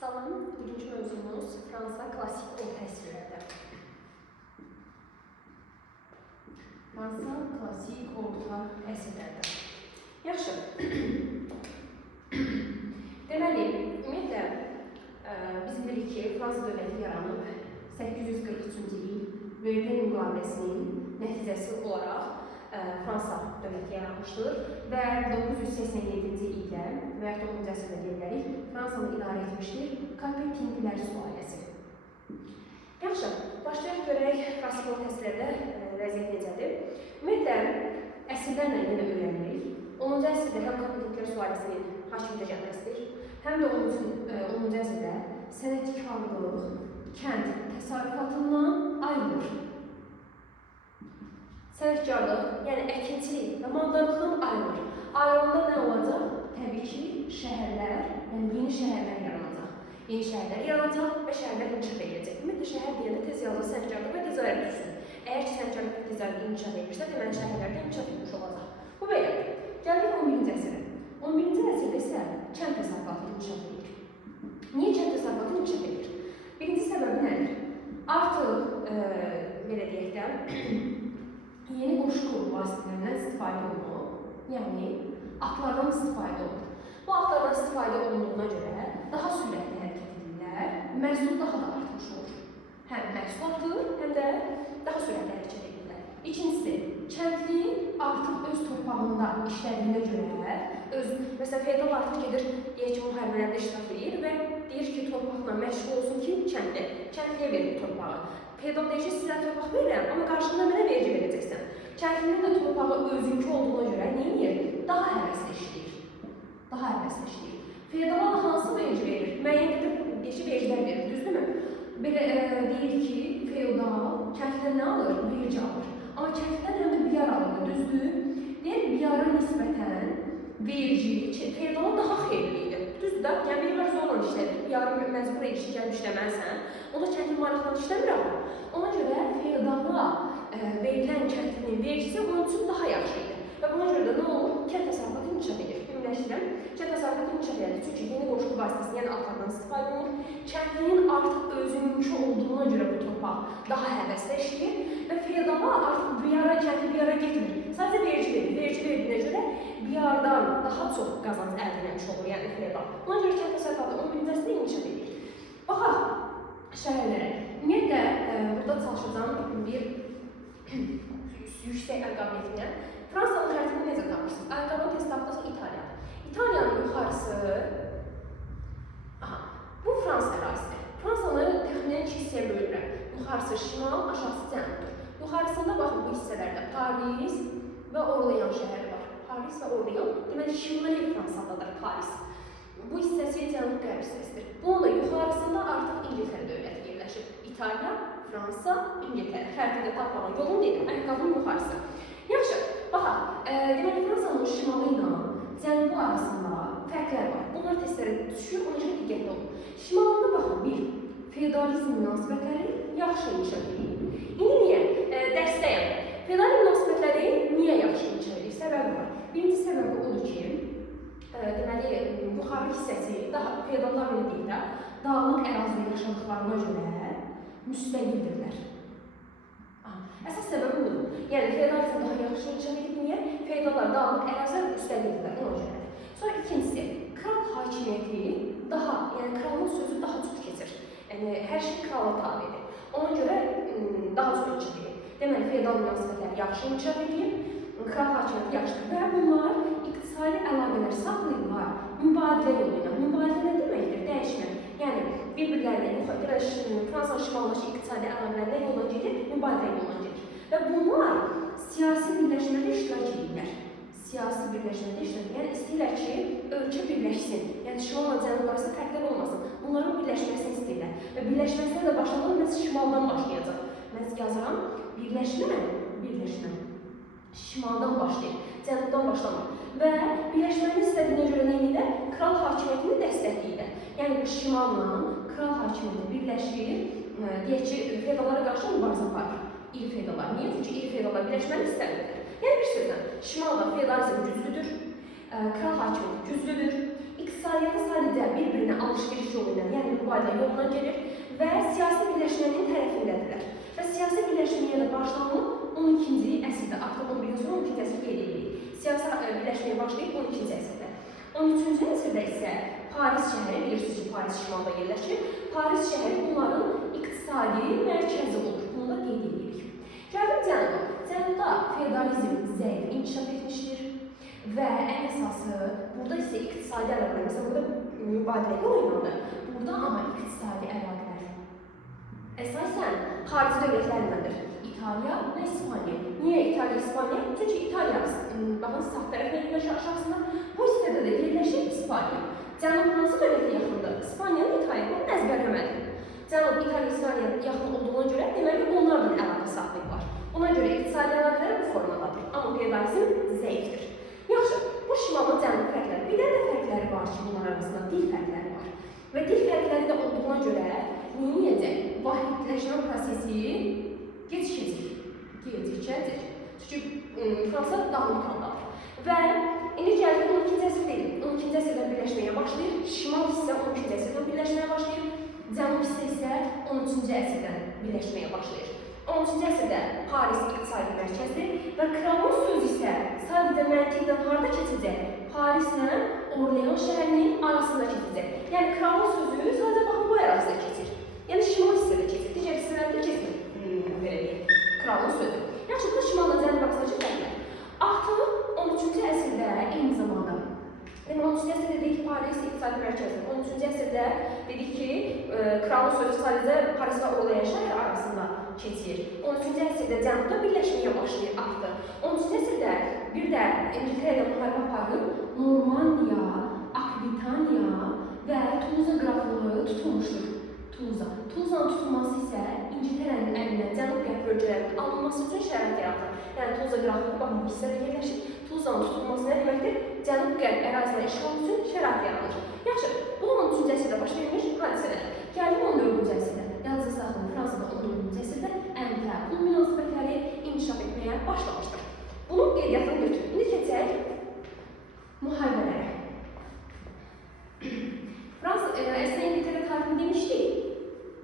Salam, bugünkü mövzumuz Fransa klassik orta əsrlərdə. Fransa klassik orta əsrlərdə. Yaxşı. Deməli, ümumiyyətlə, biz bilirik ki, Fransa dövləti yaranıb 843-cü il Verden müqaviləsinin nəticəsi olaraq Fransa dövləti yaranmışdır və 987-ci ildə və 9-cu əsrdə deyilərik, Fransanı idarə etmişdir Kapetinglər sülaləsi. Yaxşı, başlayaq görək klassik orta əsrlərdə vəziyyət necədir. Ümumiyyətlə, əsrlərlə yenə öyrənirik. 10-cu əsrdə həm Kapetinglər sülaləsinin hakimiyyətə gəlməsidir, həm də 10-cu əsrdə sənətkarlıq, kənd təsərrüfatından ayrılır. Sənətkarlıq, yəni əkinçilik və maldarlıqdan ayrılır. Ayrılanda nə olacaq? Təbii ki, şəhərlər, yəni yeni şəhərlər yaranacaq. Yeni şəhərlər yaranacaq və şəhərlər inkişaf edəcək. Ümumiyyətlə, şəhər deyəndə tez yazılır sənətkarlıq və ticarət düşsün. Əgər ki, sənətkarlıq və ticarət inkişaf edirsə, deməli şəhərlərdə inkişaf etmiş olacaq. Bu belə. Gəldik 11-ci əsrə. 11-ci əsrdə isə kənd təsərrüfatı inkişaf edir. Niyə kənd təsərrüfatı inkişaf edir? Birinci səbəbi nədir? Artıq, belə deyək də, yeni qoşu vasitələrindən istifadə olunur, yəni atlardan istifadə olunur. Bu atlardan istifadə olunduğuna görə daha sürətli hərəkət edirlər, məhsul daha da artmış olur. Həm məhsul artır, həm də daha sürətli hərəkət edirlər. İkincisi, kəndli artıq öz torpağında işlədiyinə görə, məsələn, feodal artıq gedir, deyək ki, müharibələrdə iştirak edir və deyir ki, torpaqla məşğul olsun ki, kəndli. Kəndliyə verir torpağı. Feodal deyir ki, sizə torpaq verirəm, amma qarşılığında mənə vergi verəcəksən. Kəndlinin də torpağı özünkü olduğuna görə neyir? Daha həvəslə işləyir. Daha həvəslə işləyir. Feodala da hansı vergi verir? Müəyyən deyir ki, vergilər verir, düzdürmü? Belə deyir ki, feodal kəndlidən nə alır? Vergi alır. Amma kəndlidən həm də biyar alır, düzdür? Deyir, biyara nisbətən vergi feodala daha xeyirli idi. Düzdür da, yəni biyar zorla işlədir. Biyarı məcbur edir ki, gəlib işləməlisən. O da kəndli maraqlan işləmir amma. Ona görə feodala verilən kəndlinin vergisi onun üçün daha yaxşı idi. Və buna görə də nə olur? Kənd təsərrüfatı inkişaf edir. Ümumiləşdirəm, kənd təsərrüfatı inkişaf edir. Çünki yeni qoşulu vasitəsini, yəni atlardan istifadə olunur. Kəndlinin artıq özününki olduğuna görə bu torpaq daha həvəslə işləyir və feodala artıq kəndli biyara getmir. Sadəcə vergi verir. Vergi verdiyinə görə biyardan daha çox qazanc əldə etmiş olur, yəni feodal. Buna görə kənd təsərrüfatı 11-ci əsrdə inkişaf edir. Baxaq şəhərlərə. Ümumiyyətlə, burada çalışacağım bir yüksək əqabiyyətinə. Fransanın xəritini necə tapırsınız? Ayaqqabının test tapdası İtaliya. İtaliyanın yuxarısı, bu Fransa ərazisidir. Fransanı təxminən 2 hissəyə bölürlər. Yuxarısı şimal, aşağısı cənubdur. Yuxarısında baxın bu hissələrdə Paris və Orlean şəhəri var. Paris və Orlean, deməli şimali Fransadadır Paris. Bu hissəsi cənub-qərb hissəsidir. Bunun da yuxarısında artıq İngiltərə dövləti yerləşir. İtaliya, Fransa, İngiltərə. Xəritədə tapmağın yolunu dedim, ayaqqabının yuxarısı. Yaxşı, baxaq, deməli Fransanın şimalı ilə cənubu arasında fərqlər var. Bunlar testlərə düşür, ona görə diqqətli olun. Şimalında baxın, bir, feodalizm münasibətləri yaxşı inkişaf edir. İndi niyə? Dərsdəyəm. Feodalizm münasibətləri niyə yaxşı inkişaf edir? Səbəbi var. Birinci səbəbi odur ki, deməli, yuxarı hissəsi, daha feodallar belə deyil də, dağlıq ərazidə yaşadıqlarına görə müstəqildirlər. Əsas səbəbi budur. Yəni, feodalizm daha yaxşı inkişaf edir. Niyə? Feodallar dağlıq ərazilər müstəqildirlər, ona görədir. Sonra ikincisi, kral hakimiyyəti daha, yəni kralın sözü daha çox keçir. Yəni, hər şey krala tabidir. Ona görə daha çox inkişaf edir. Deməli, feodal münasibətlər yaxşı inkişaf edir, kral hakimiyyəti yaxşıdır və bunlar iqtisadi əlaqələr saxlayırlar mübadilə yolu ilə. Mübadilə nə deməkdir? Dəyişmə. Yəni, bir-birlərinə, Fransanın şimalındakı iqtisadi əlaqələr nə yola gedir? Mübadilə yoluna gedir. Və bunlar siyasi birləşmədə iştirak edirlər. Siyasi birləşmədə iştirak edirlər. Yəni, istəyirlər ki, ölkə birləşsin. Yəni, şimalla cənub arasında fərqlər olmasın. Bunların birləşməsini istəyirlər. Və birləşməsinə də başlanır, məhz şimaldan başlayacaq. Məhz yazıram, birləşmə. Şimaldan başlayır, cənubdan başlamır. Və birləşməni istədiyinə görə nə edirlər? Kral hakimiyyətini dəstəkləyirlər. Yəni, bu şimalla kral hakimiyyəti birləşir, deyək ki, feodallara qarşı mübarizə aparır. İri feodallar. Niyə? Çünki iri feodallar birləşməni istəmirlər. Yəni, bir sözlə, şimalda feodalizm güclüdür, kral hakimiyyəti güclüdür, iqtisadiyyatı sadəcə bir-birinə alış-veriş yolu ilə, yəni mübadilə yoluna gelir və siyasi birləşmənin tərəfindədirlər. Və siyasi birləşməyə də başlanılıb 12-ci əsrdə, artıq 11-ci sonra 12-ci əsr qeyd edirik. Siyasi birləşməyə başlayıb 12-ci əsrdə. 13-cü əsrdə isə Paris şəhəri, bilirsiniz ki, Paris şimalda yerləşir. Paris şəhəri bunların iqtisadi mərkəzi olur. Bunu da qeyd edirik. Gəldim Cənuba. Cənubda feodalizm zəif inkişaf etmişdir və ən əsası burada isə iqtisadi əlaqələr. Məsələn, burada mübadilə yolu burada amma iqtisadi əlaqələr əsasən xarici dövlətlərindəndir. İtaliya və İspaniya. Niyə İtaliya, İspaniya? Çünki İtaliya, baxın, sağ tərəfdə yerləşir aşağısında. Bu hissədə də yerləşir İspaniya. Cənub hansı dövlətə yaxındır? İspaniyanın İtaliyanın əzbərləmədir. Cənub İtaliya, İspaniya yaxın olduğuna görə deməli onlarla əlaqə saxlayırlar. Ona görə iqtisadi əlaqələr bu formadadır. Amma feodalizm zəifdir. Yaxşı, bu şimallı cənub fərqləri. Bir də fərqləri var ki, bunlar arasında dil fərqləri var. Və dil fərqləri də olduğuna görə neyəcək? Vahidləşmə prosesi gecikəcək. Çünki Fransa dağınıq haldadır. Və indi gəldik 12-ci əsr deyil. 12-ci əsrdən birləşməyə başlayır. Şimal hissə 12-ci əsrdən birləşməyə başlayır. Cənub hissə isə 13-cü əsrdən birləşməyə başlayır. 13-cü əsrdə Paris iqtisadi mərkəzdir və kralın sözü isə sadəcə məntiqdən harada keçəcək? Parislə Orlean şəhərinin arasında keçəcək. Yəni kralın sözü sadəcə baxın bu ərazidə keçir. Yəni şimal hissədə keçir. Digər hissələrdə keçmir. Belə deyək. Kralın sözü. Yaxşı, bu şimalla cənub arasındakı fərqlər. Artıq 13-cü əsrdə eyni zamanda 13-cü əsrdə dedik ki, Paris iqtisadi mərkəzdir. 13-cü əsrdə dedik ki, kralın sözü sadəcə Paris və Orlean şəhəri arasında keçir. 13-cü əsrdə cənubda birləşməyə başlayır artıq. 13-cü əsrdə bir də İngiltərə ilə müharibə aparıb Normandiya, Akvitaniya və Tulza qraflığı tutulmuşdur. Tulzanın tutulması isə İngiltərənin əlindən cənub-qərb bölgələrinin alınması üçün şərait yaratır. Yəni Tulza qraflığı baxın bu hissədə yerləşir. Tulzanın tutulması nə deməkdir? Cənub-qərb əraziləri işğal üçün şərait yaranır. Yaxşı, bu 13-cü əsrdə baş vermiş hadisələr. Gəldim 14-cü əsrdə. Yalnız saxlayın, Fransada 14-cü əsrdə əmtə pul münasibətləri inkişaf etməyə başlamışdır. Bunun qeydiyyatını götürün. İndi keçək müharibələrə. Fransa, əslində İngiltərə tarixini demişdik.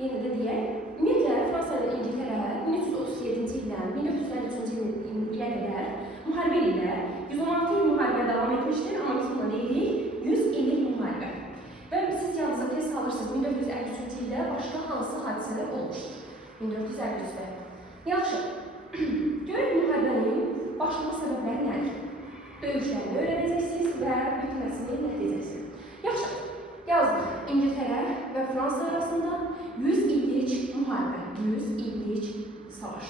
Yeni də deyək. Ümumiyyətlə, Fransa ilə İngiltərə 1337-ci ildən 1453-cü ilə qədər müharibə ilə 116 il müharibə davam etmişdir, amma biz buna deyirik 100 illik müharibə. Və siz yalnızca test alırsınız, 1453-cü ildə başqa hansı hadisələr olmuşdur? 1453-də. Yaxşı, görək müharibənin başlıca səbəbləri nədir? Döyüşlərini öyrənəcəksiniz və bitməsini nəticəsini. Yaxşı, yazdık. İngiltərə və Fransa arasında 100 illik müharibə, 100 illik savaş.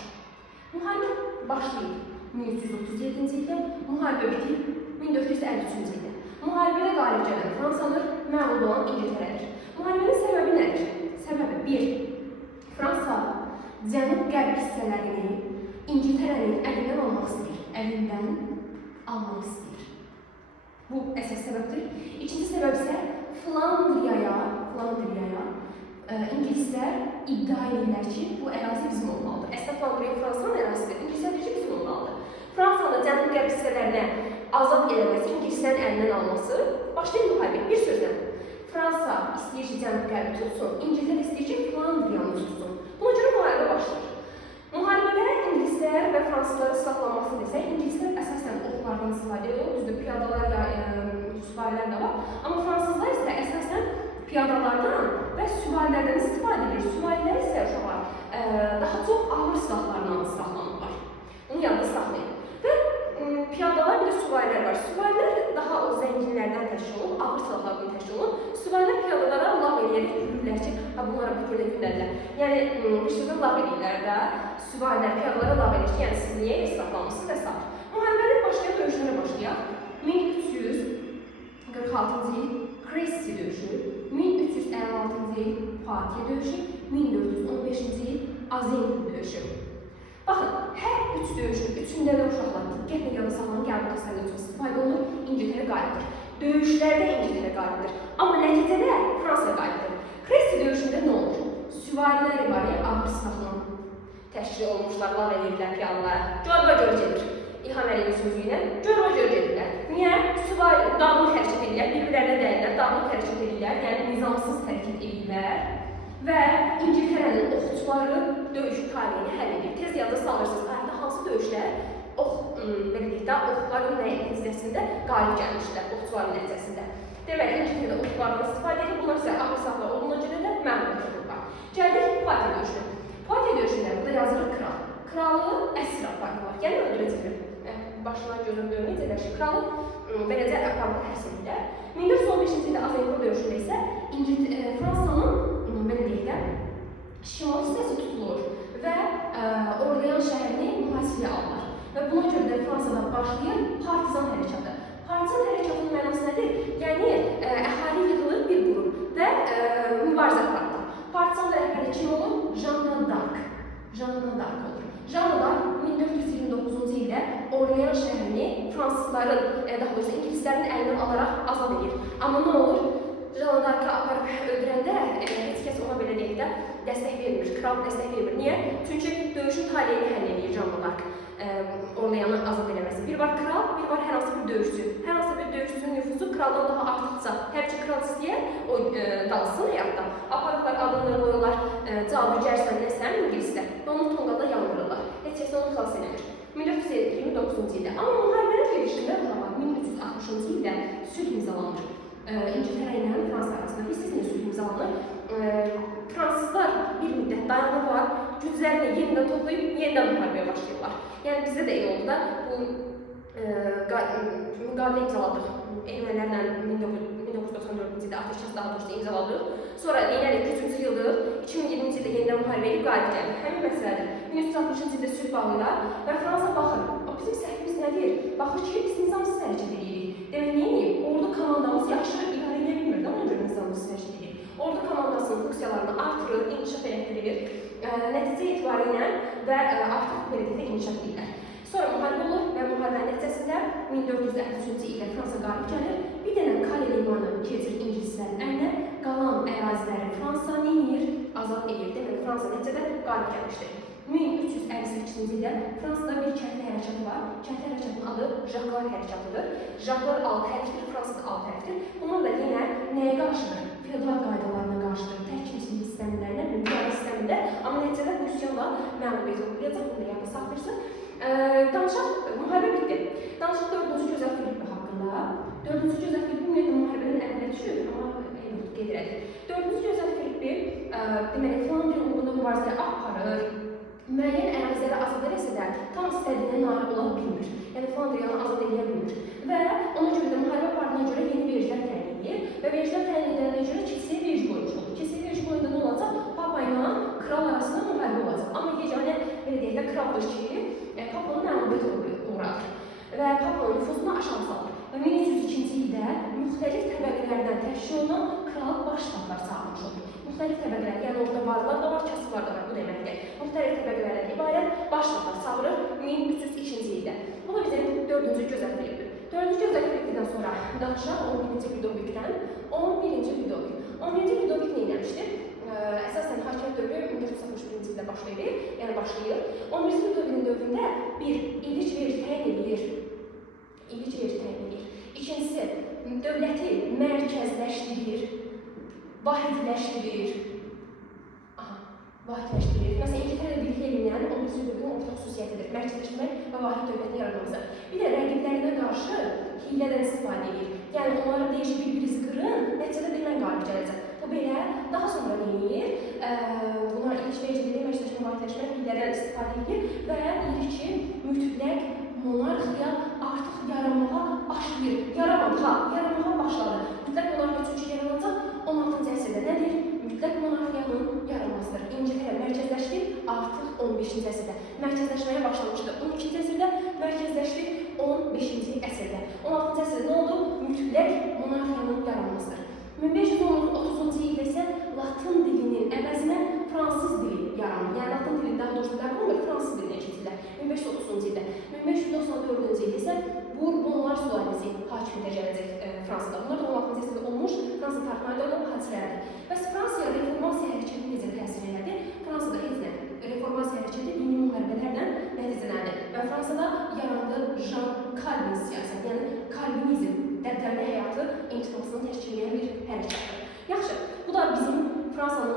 Müharibə başlayıb 1337-ci ildə, müharibə bitib 1453-cü ildə. Müharibədə qalib gələn Fransanır, məğlub olan İngiltərədir. Müharibənin səbəbi nədir? Səbəbi 1. Fransa cənub-qərb hissələrini İngiltərənin əlindən almaq istəyir. Əlindən almaq istəyir. Bu əsas səbəbdir. İkinci səbəb isə Flandriyaya İngilislər iddia edirlər ki, bu ərazi bizim olmalıdır. Əslində Flandriya Fransanın ərazisidir. İngilislər deyir ki, bizim olmalıdır. Fransanın cənub-qərb hissələrini azad eləməsi, İngilislərin əlindən alması başlayır müharibə. Bir sözlə, Fransa istəyir ki, cənub-qərbi tutsun, İngiltər istəyir ki, Flandriyanı tutsun. Buna görə müharibə başlayır. Müharibədə İngilislər və fransızları silahlanması desək, İngilislər əsasən oxlardan istifadə edir, düzdür, piyadalar, süvarilər də var. Amma fransızlar isə əsasən piyadalardan və süvarilərdən istifadə edir. Süvarilər isə uşaqlar daha çox ağır silahlarla silahlanırlar. Bunu yadda saxlayın. Və piyadalar bir də süvarilər var. Süvarilər daha o zənginlərdən təşkil olunub, ağır silahlardan təşkil olunub. Süvarilər piyadalara lağ eləyərək yürürlər ki, bunlara bir yerdə gündərlər. Yəni, bir sözlə lağ eləyirlər də, süvarilər piyadalara lağ eləyir ki, yəni siz niyə silahlanmışsınız və s. Müharibənin başlayan döyüşlərə başlayaq. 1346-cı il Crécy döyüşü, 1356-cı il Poitiers döyüşü, 1415-ci il Azincourt döyüşü. Baxın, hər üç döyüşün üçündə də uşaqlar diqqətlə yada saxlanın, gəlib təsəlli üçün istifadə olunur, İngiltərə qalibdir. Döyüşlərdə İngiltərə qalibdir, amma nəticədə Fransa qalibdir. Crécy döyüşündə nə olur? Süvariləri var ya, ağır silahla təşkil olmuşlar, lağ edirlər piyadalara. Görba gör gedir. İlham Əliyevin sözü ilə görba gör gedirlər. Niyə? Süvari dağınıq hərəkət edirlər, bir-birlərinə dəyirlər, dağınıq hərəkət edirlər, yəni nizamsız hərəkət edirlər və İngiltərənin oxçuları döyüş taleyini həll edir. Tez yadda salırsınız, tarixdə hansı döyüşlər belə deyək də, oxların nəticəsində qalib gəlmişlər, oxçuların nəticəsində. Deməli, İngiltərədə oxlardan istifadə edir, bunlar isə ağır silahlar olduğuna görə də məğlub edilirlər. Gəldik Poitiers döyüşünə. Poitiers döyüşündə burada yazılır kral. Kralı əsir aparırlar, yəni öldürəcəklər. Başına göründüyü necələşir. Kralı beləcə aparırlar, həbs edirlər. 1415-ci ildə Azincourt döyüşündə isə Fransanın belə deyək də şimal hissəsi tutulur və Orlean şəhərini mühasirəyə alırlar. Və buna görə də Fransada başlayan partizan hərəkatı. Partizan hərəkatının mənası nədir? Yəni əhali yığılır bir qrup və mübarizə aparırlar. Partizan rəhbəri kim olur? Jeanne d'Arc. Jeanne d'Arc olur. Jeanne d'Arc 1429-cu ildə Orlean şəhərini fransızların, daha doğrusu ingilislərin əlindən alaraq azad edir. Amma nə olur? Jeanne d'Arc'ı aparıb öldürəndə heç kəs ona belə deyək də dəstək vermir, kral dəstək vermir. Niyə? Çünki döyüşün taleyini həll edir Jeanne d'Arc. Orleanı azad eləməsi. Bir var kral, bir var hər hansı bir döyüşçü. Hər hansı bir döyüşçünün nüfusu kraldan daha artıqsa, həbçi kral istəyər, o dalsın həyatda. Aparıqlar, adını qoyurlar, cadugərsən, nəsən, ingilislər. Və onu tonqalda yandırırlar. Heç kəs onu xilas eləmir. 1429-cu ildə. Amma müharibənin gedişində 1360-cı ildə sülh imzalanır. İngiltərə ilə Fransa arasında bir sülh imzalanır. Fransızlar bir müddət dayanırlar, güclərini yenidən toplayıb yenidən müharibəyə başlayırlar. Yəni bizdə də elə oldu da bu müqavilə imzaladıq. Ermənilərlə 1994-cü ildə atəşkəs daha doğrusu imzaladıq. Sonra yenə gücümüzü yıldıq. 2020-ci ildə yenidən müharibə edib qalib gəldik. Həmin məsələdir. 1360-cı ildə sülh bağlayırlar və Fransa baxır. Bizim səhvimiz nədir? Baxır ki, biz nizamsız hərəkət edirik. Demək, neyini? Ordu komandamız yaxşı idarə edə bilmir də, ona görə nizamsız hərəkət edirik. Ordu komandasının funksiyalarını artırır, inkişaf etdirir. Nəticə etibarilə və artıq belediyyədə inkişaf edirlər. Sonra müharibə olur və müharibənin nəticəsində 1453-cü ildə Fransa qalib gəlir. Bir dənə Kale limanı keçir ingilislərin əlinə, qalan əraziləri Fransa neyir? Azad edir. Deməli, Fransa nəticədə qalib gəlmişdir. 1358-ci ildə Fransada bir kəndli hərəkatı var. Kəndli hərəkatının adı Jaklar hərəkatıdır. Jaklar alt hərfdir, Fransada alt hərfdir. Bunlar da yenə nəyə qarşıdır? Feodal qaydalarına qarşıdır. Təhkimçilik sistemlərinə, müqavilə sistemində. Amma nəticədə bu üsyanla məğlubiyyət olunacaq. Bunu da yadda saxlayırsın. Danışaq, müharibə bitdi. Danışaq 4-cü Gözəl Filippi haqqında. 4-cü Gözəl Filippi ümumiyyətlə müharibənin əvvələ düşür, amma qeyd edək. 4-cü Gözəl Filippi deməli Flandriya uğrunda mübarizə aparır. Müəyyən əraziləri azad eləsə də tam istədiyinə nail ola bilmir. Yəni Flandriyanı azad edə bilmir. Və ona görə də müharibə apardığına görə yeni vergilər təyin edir və vergilər təyin edilənə görə kilsəyə vergi qoymuş olur. Kilsəyə vergi qoyunda nə olacaq? Papa ilə kral arasında müharibə olacaq. Amma yeganə belə deyək də kraldır ki, Papanın məğlubiyyət uğradır və Papanın nüfuzunu aşağı salır. Və 1302-ci ildə müxtəlif təbəqələrdən təşkil olunan kral baş ştatlar çağırmış olur. Müxtəlif təbəqələr, yəni orada varlar da var, kasıblar da var, bu deməkdir. Müxtəlif təbəqələrdən ibarət baş ştatlar çağırır 1302-ci ildə. Bu da bizim 4-cü Gözəl Filippi. 4-cü Gözəl Filippidən sonra danışaq 11-ci Ludovikdən. 11-ci Ludovik. 11-ci Ludovik nə eləmişdir? Əsasən hakimiyyət dövrü 1461-ci ildə başlayır, yəni başlayır. 11-ci Ludovikin dövründə bir illik vergi təyin edir. İllik vergi təyin edir. İkincisi, dövləti mərkəzləşdirir, vahidləşdirir. Vahidləşdirir. Məsələn, İngiltərədə birlikdə edilən 11-ci Ludovikin ortaq xüsusiyyətidir. Mərkəzləşdirmək və vahid dövlətin yaratması. Bir də rəqiblərinə qarşı hilədən istifadə edir. Yəni, onları deyir ki, bir-birinizi qırın, nəticədə deyilən qalib gələcək. Bu belə, daha sonra deyir, bunlar ilk vericiləri, mərkəzləşmə, vahidləşmə hilədən istifadə edir və deyir ki, mütləq monarxiya artıq yaranmağa başlayır. Yaranmağa başladı. Mütləq monarxiya çünki yaranacaq 16-cı əsrdə nədir? Mütləq monarxiyanın yaranmasıdır. İngiltərə mərkəzləşdi artıq 15-ci əsrdə. Mərkəzləşməyə başlamışdı 12-ci əsrdə, mərkəzləşdi 15-ci əsrdə. 16-cı əsrdə nə oldu? Mütləq monarxiyanın yaranmasıdır. 1530-cu ildə isə Latın dilinin əvəzinə fransız dili yaranır. Yəni Latın dilinin daha doğrusu qəbul olunur, fransız dilinə keçirlər. 1530-cu ildə. 1594-cü ildə isə Bourbonlar sülaləsi hakimiyyətə gələcək Fransada. Bunlar da 16-cı əsrdə olmuş Fransa tarixində olan hadisələrdir. Bəs Fransaya reformasiya hərəkəti necə təsir elədi? Fransada heç nə. Reformasiya hərəkəti dini müharibələrlə nəticələndi və Fransada yarandı Jean Calvin siyasəti, yəni Calvin məktəbli həyatı intiqasını təşkil edən bir hərəkətdir. Yaxşı, bu da bizim Fransanın